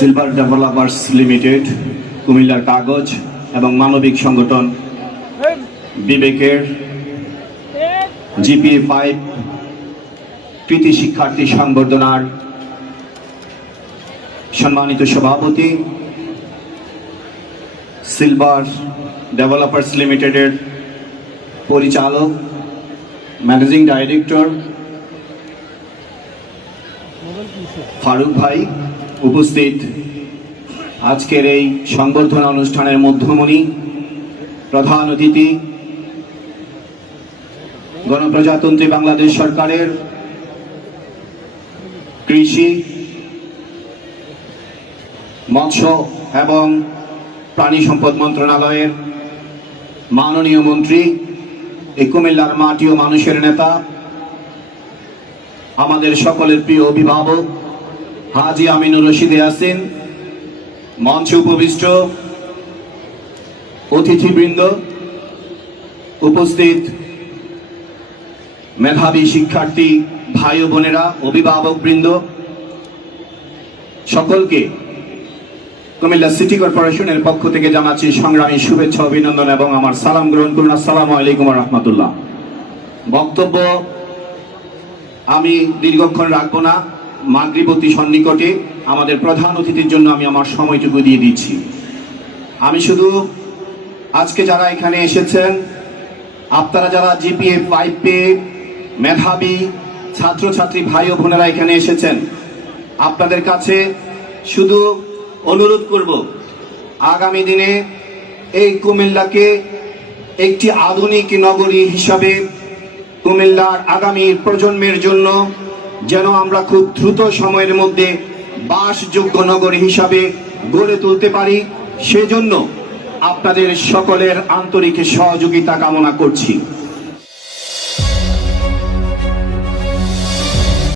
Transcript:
Silver developers limited, কুমিল্লার কাগজ এবং মানবিক সংগঠন বিবেকের জিপিএ 5 কৃতি শিক্ষার্থী সংবর্ধনার সম্মানিত সভাপতি, সিলভার ডেভেলপার্স লিমিটেডের পরিচালক, ম্যানেজিং ডাইরেক্টর ফারুক ভাই, উপস্থিত আজকের এই সংবর্ধনা অনুষ্ঠানের মধ্যমণি, প্রধান অতিথি, গণপ্রজাতন্ত্রী বাংলাদেশ সরকারের কৃষি, মৎস্য এবং প্রাণী সম্পদ মন্ত্রণালয়ের মাননীয় মন্ত্রী, এই কুমিল্লার মাটি ও মানুষের নেতা, আমাদের সকলের প্রিয় অভিভাবক হাজী আমিনুর রশিদ ইয়াসিন, মঞ্চে উপবিষ্ট অতিথিবৃন্দ, উপস্থিত মেধাবী শিক্ষার্থী ভাই ও বোনেরা, অভিভাবক বৃন্দ, সকলকে কুমিল্লা সিটি কর্পোরেশনের পক্ষ থেকে জানাচ্ছি সংগ্রামী শুভেচ্ছা, অভিনন্দন এবং আমার সালাম গ্রহণ করুন। আসসালামু আলাইকুম ওয়া রাহমাতুল্লাহ। বক্তব্য আমি দীর্ঘক্ষণ রাখবো না, মাগরিবতী সন্নিকটে আমাদের প্রধান অতিথির জন্য আমি আমার সময়টুকু দিয়ে দিচ্ছি। আমি শুধু আজকে যারা এখানে এসেছেন, আপনারা যারা জিপিএ 5 পেয়ে মেধাবী ছাত্রছাত্রী ভাই ও বোনেরা এখানে এসেছেন, আপনাদের কাছে শুধু অনুরোধ করব, আগামী দিনে এই কুমিল্লাকে একটি আধুনিক নগরী হিসাবে, কুমিল্লার আগামী প্রজন্মের জন্য যেন আমরা খুব দ্রুত সময়ের মধ্যে বাসযোগ্য নগরী হিসাবে গড়ে তুলতে পারি, সেজন্য আপনাদের সকলের আন্তরিক সহযোগিতা কামনা করছি।